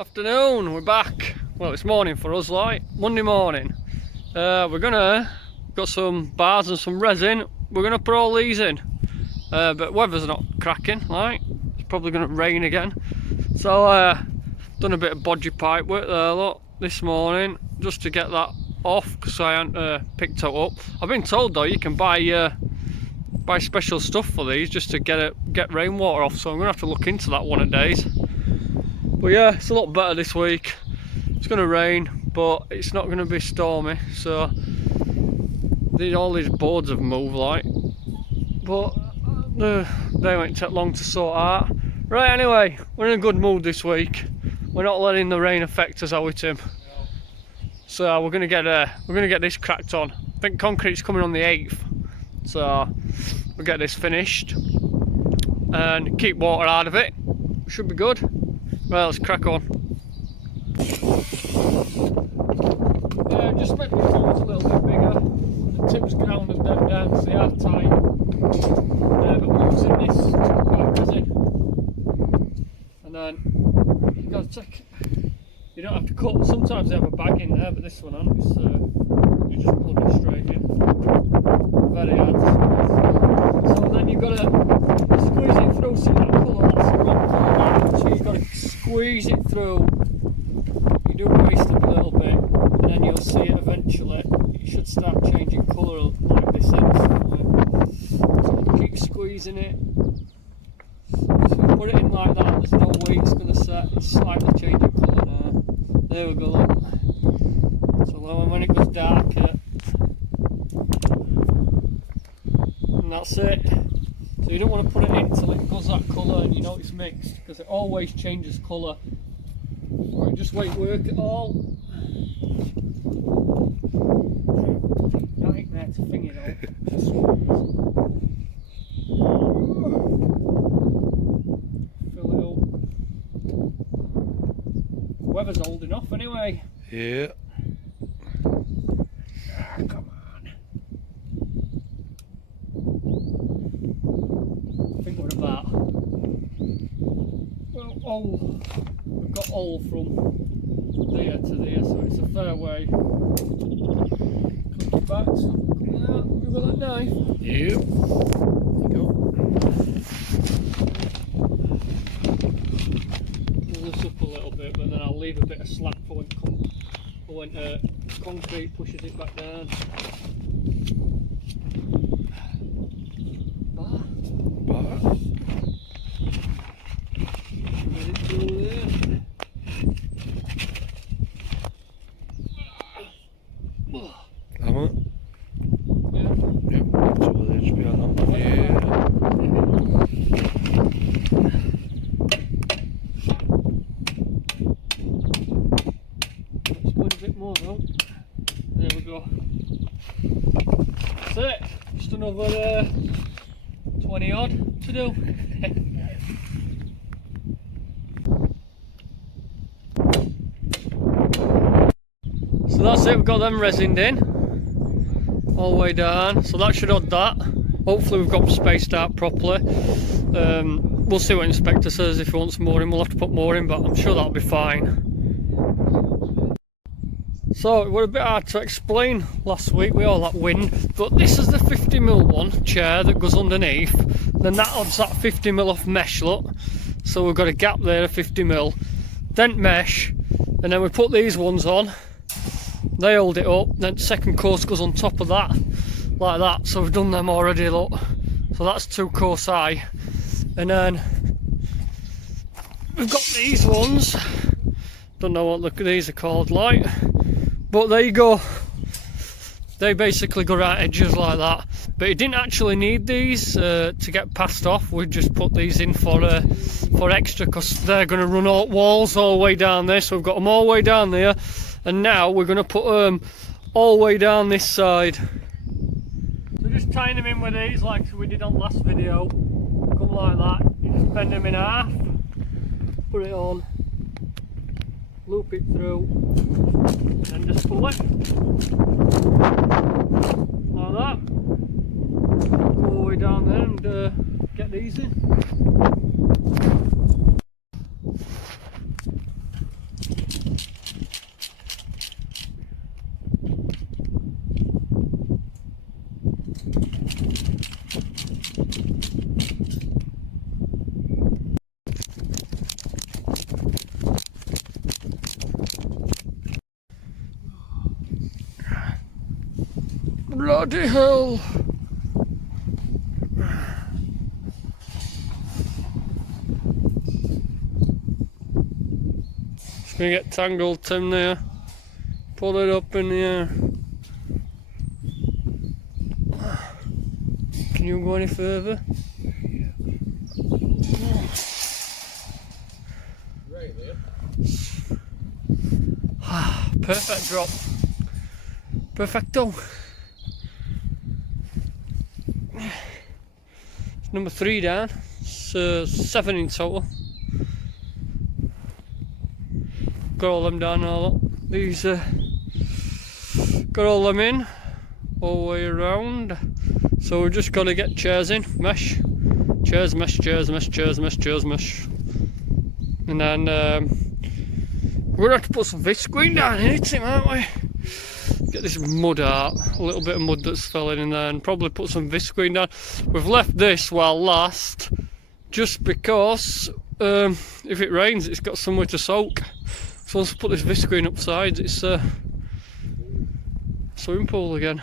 Afternoon, we're back. Well, it's morning for us, like Monday morning. Got some bars and some resin. We're gonna put all these in. But weather's not cracking, like it's probably gonna rain again. So done a bit of bodgy pipe work there, look, this morning, just to get that off because I hadn't picked it up. I've been told though you can buy special stuff for these just to get rainwater off. So I'm gonna have to look into that one of days. But yeah, it's a lot better this week. It's going to rain, but it's not going to be stormy. So all these boards have moved, like. But they won't take long to sort out. Right, anyway, we're in a good mood this week. We're not letting the rain affect us, are we, Tim? So we're going to get this cracked on. I think concrete's coming on the 8th. So we'll get this finished and keep water out of it. Should be good. Well, let's crack on. Just make the phones a little bit bigger. The Tim's ground is dead down, so they are tight. But we're using this resin. And then you got to take. You don't have to cut. Sometimes they have a bag in there, but this one on it's you just plug it straight in. Very hard. So then you've got to squeeze it through, see that colour. That's the wrong colour. So you've got to squeeze it through. You do waste it a little bit, and then you'll see it eventually. It should start changing colour like this instantly. So keep squeezing it. So you put it in like that. There's no way it's going to set. It's slightly changing colour now. There we go. Look. So when it goes darker, and that's it. So you don't want to put it in till it goes that colour and you know it's mixed, because it always changes colour. Right, just wait, work it all. Nightmare to finger it out. Fill it up. Weather's old enough anyway. Yeah. Come on. I think we're about, well, all, we've got all from there to there, so it's a fair way. Click it back, so come out, we've got that knife. Yep. There you go. Pull this up a little bit, but then I'll leave a bit of slack for when concrete pushes it back down. Bar. Get it through there. Am I? Yeah. Yep. So we'll just be on that. Yeah. Let's go in a bit more though. There we go. That's it. Just another 20 odd to do. So that's it, we've got them resined in all the way down, so that should hold that. Hopefully we've got them spaced out properly. We'll see what inspector says. If he wants more in, we'll have to put more in, but I'm sure that'll be fine. So it was a bit hard to explain last week with all that wind, but this is the 50mm one chair that goes underneath. Then that odds that 50mm off mesh, look. So we've got a gap there of 50mm, then mesh, and then we put these ones on. They hold it up, then second course goes on top of that, like that. So we've done them already, look. So that's 2 course high. And then we've got these ones. Don't know what these are called, like. But there you go. They basically go right edges like that. But you didn't actually need these to get passed off. We just put these in for extra, because they're going to run all walls all the way down there. So we've got them all the way down there. And now we're going to put them all the way down this side. So just tying them in with these like we did on last video. Come like that. You just bend them in half. Put it on. Loop it through. And then just pull it. Like that. Go all the way down there and get these in. Bloody hell! It's gonna get tangled, Tim, there. Pull it up in the air. Can you go any further? Right there. Perfect drop. Perfecto. It's number 3 down. It's 7 in total. Got all them down now, look. These got all them in all the way around. So we're just gonna get chairs in, mesh. Chairs, mesh, chairs, mesh, chairs, mesh, chairs, mesh. And then we're gonna have to put some visqueen down in it, aren't we? Get this mud out, a little bit of mud that's fell in there, and probably put some visqueen down. We've left this while last just because if it rains it's got somewhere to soak. So let's put this visqueen upside, it's a swimming pool again.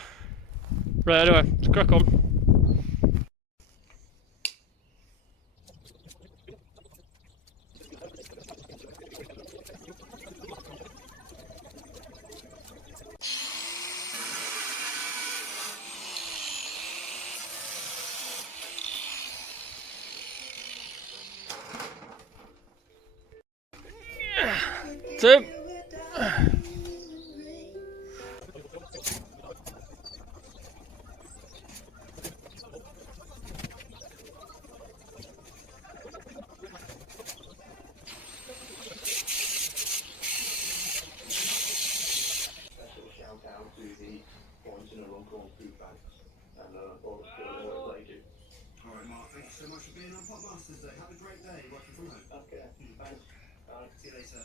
Right, anyway, let's crack on. Tim. Alright, Mark, thank you so much for being on Pop Masters Day. Have a great day working from home. Okay, thanks. See you later.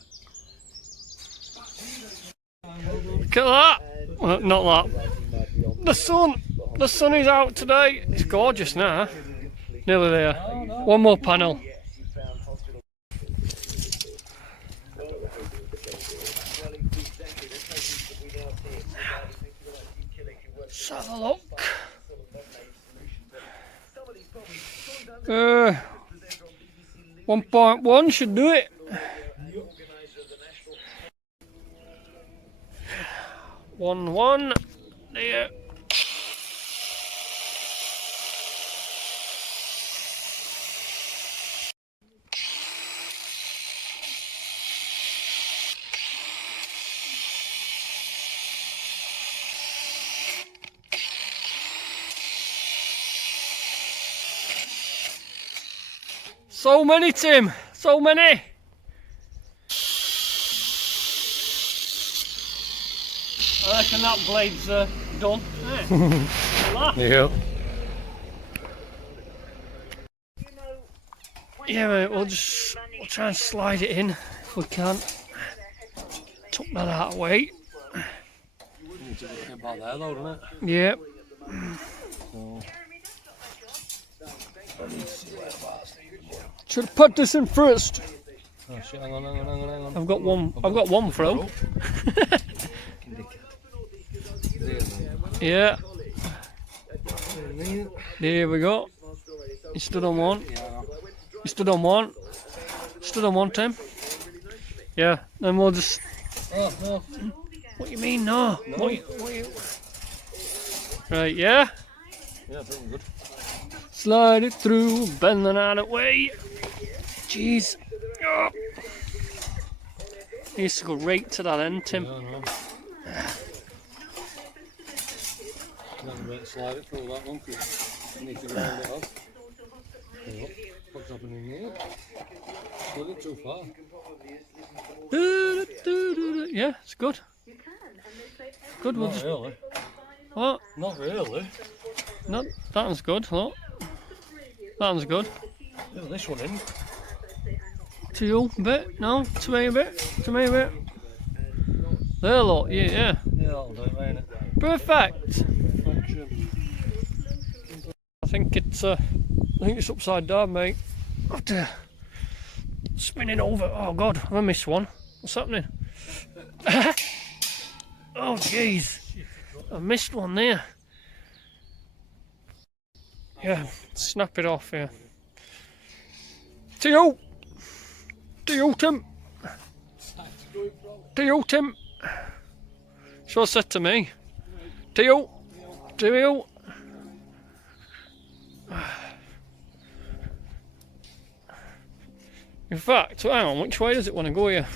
Look at that! Well, not that. The sun is out today. It's gorgeous now. Nearly there. One more panel. Let's have a look. 1.1 should do it. 1.1 there. So many, Tim, so many. I reckon that blade's done. Yeah. Yeah, mate, we'll try and slide it in if we can. Tuck that out of the way. About there though, doesn't it? Yep. Should have put this in first. Oh shit, hang on. I've got one throw. Yeah. There we go. You stood on one. You stood on one. Stood on one, Tim. Yeah, then we'll just... Oh, no. What you mean, no? What you... Right, yeah? Yeah, I think we're good. Slide it through, bend it out of the way. Jeez. Oh. Needs to go right to that end, Tim. Yeah, I know. Not a bit slide it through that one because you need to round it off. What's happening here? Not it too far. Yeah, it's good. Good, we'll Not just... really. What? Not really. No, that one's good, look. That one's good. Yeah, this one in. To you a bit? No? To me a bit? To me a bit? There, look, yeah. Yeah, that'll do it, ain't it? Perfect! I think it's upside down, mate. Oh dear. Spinning over. Oh god, I missed one. What's happening? Oh jeez. I missed one there. Yeah, snap it off, yeah. To you! To you, Tim! To you, Tim! So said to me. To you! To you! In fact, hang on, which way does it want to go here?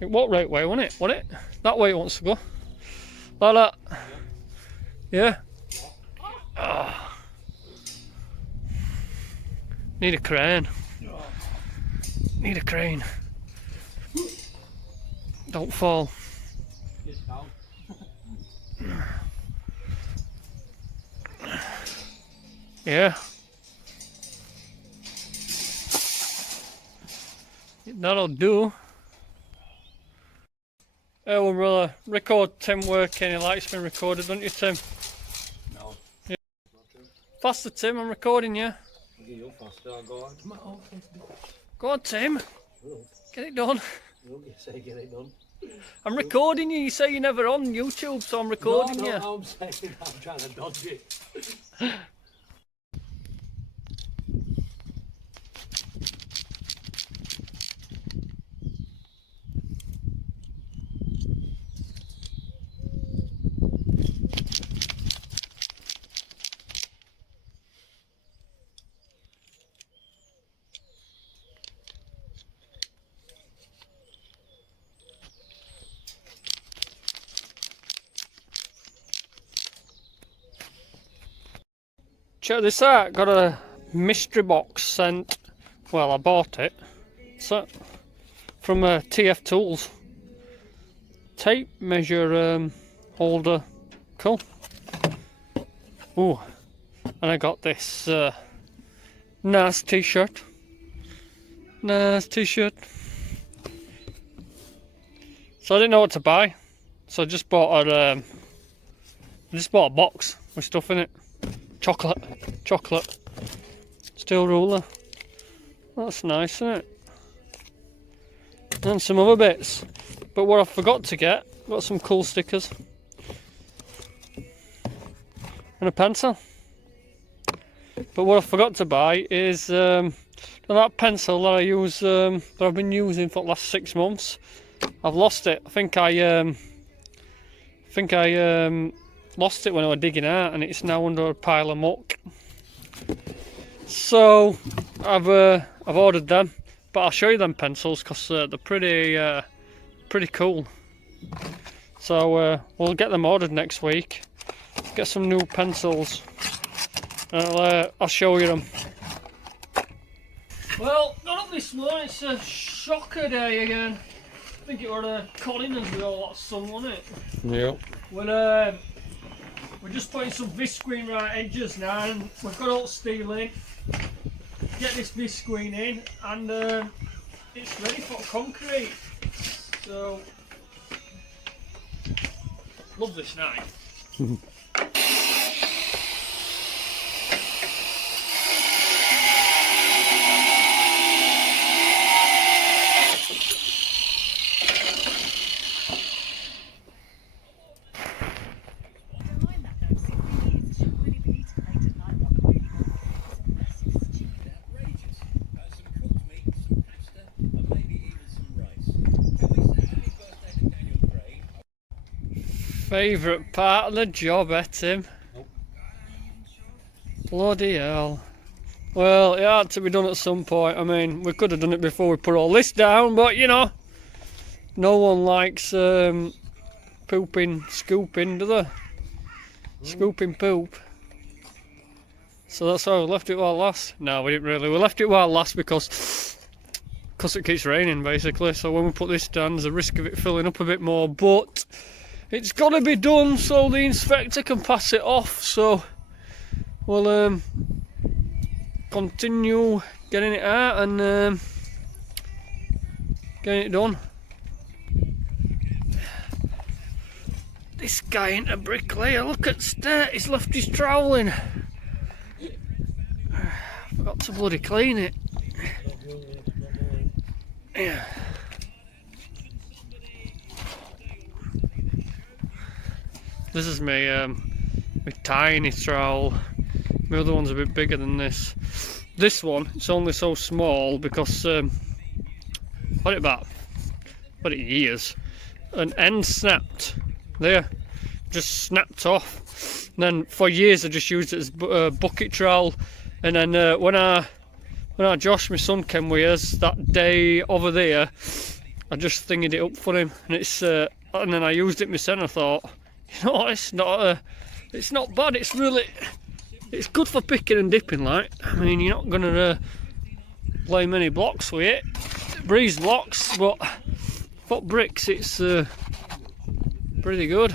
What right way, wasn't it? Wasn't it? That way it wants to go. Like that. Yeah? Oh. Need a crane. Need a crane. Don't fall. Yeah. That'll do. Hey, well, brother, record Tim working. He likes being recorded, don't you, Tim? No. Yeah. Faster, Tim, I'm recording you. You faster, I'll go on. Come on, Go on, Tim. Get it done. you'll say get it done. I'm recording you. You say you're never on YouTube, so I'm recording you. I'm saying I'm trying to dodge it. Check this out. Got a mystery box sent. Well, I bought it. So from TF Tools. Tape measure holder. Cool. Ooh. And I got this nice t-shirt. Nice t-shirt. So I didn't know what to buy. So I just bought a box with stuff in it. Chocolate. Steel ruler. That's nice, isn't it? And some other bits. But what I forgot to get, got some cool stickers. And a pencil. But what I forgot to buy is that pencil that I use, that I've been using for the last 6 months. I've lost it. I think I lost it when I was digging out, and it's now under a pile of muck. So I've ordered them, but I'll show you them pencils because they're pretty cool. So we'll get them ordered next week. Get some new pencils. I'll show you them. Well, got up this morning. It's a shocker day again. I think it was Colin as we all that sun, wasn't it? Yep. Well, we're just putting some visqueen right edges now, and we've got all steel in. Get this visqueen in, and it's ready for concrete. So, love this night. Favourite part of the job, Tim? Nope. Bloody hell. Well, it had to be done at some point. I mean, we could have done it before we put all this down, but you know, no one likes scooping, do they? Scooping poop. So that's why we left it while it lasts. No, we didn't really. We left it while it lasts because it keeps raining, basically. So when we put this down, there's a risk of it filling up a bit more, but it's got to be done so the inspector can pass it off. So we'll continue getting it out and getting it done. This guy ain't a bricklayer. Look at that. He's left his trowel in. Forgot to bloody clean it. Yeah. This is my tiny trowel. My other one's a bit bigger than this. This one, it's only so small because what about years? An end snapped there, just snapped off. And then for years I just used it as bucket trowel. And then when our Josh, my son, came with us that day over there, I just thingied it up for him, and it's and then I used it myself. And I thought, you know what, it's not bad. It's good for picking and dipping. Like, I mean, you're not gonna lay many blocks with it, breeze blocks, but for bricks, it's pretty good.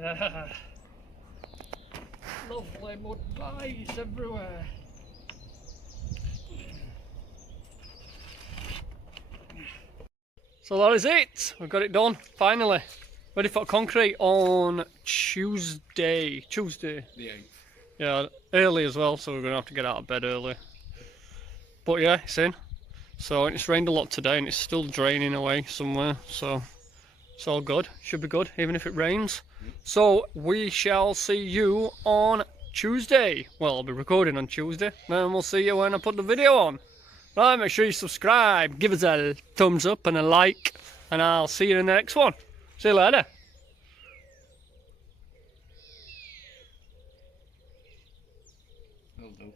Yeah. Lovely mud pies everywhere. So that is it. We've got it done, finally. Ready for concrete on Tuesday. The 8th. Yeah, early as well, so we're going to have to get out of bed early. But yeah, it's in. So it's rained a lot today and it's still draining away somewhere, so it's all good. Should be good, even if it rains. So we shall see you on Tuesday. Well, I'll be recording on Tuesday, and we'll see you when I put the video on. Right, make sure you subscribe, give us a thumbs up and a like, and I'll see you in the next one. See you later. Will do.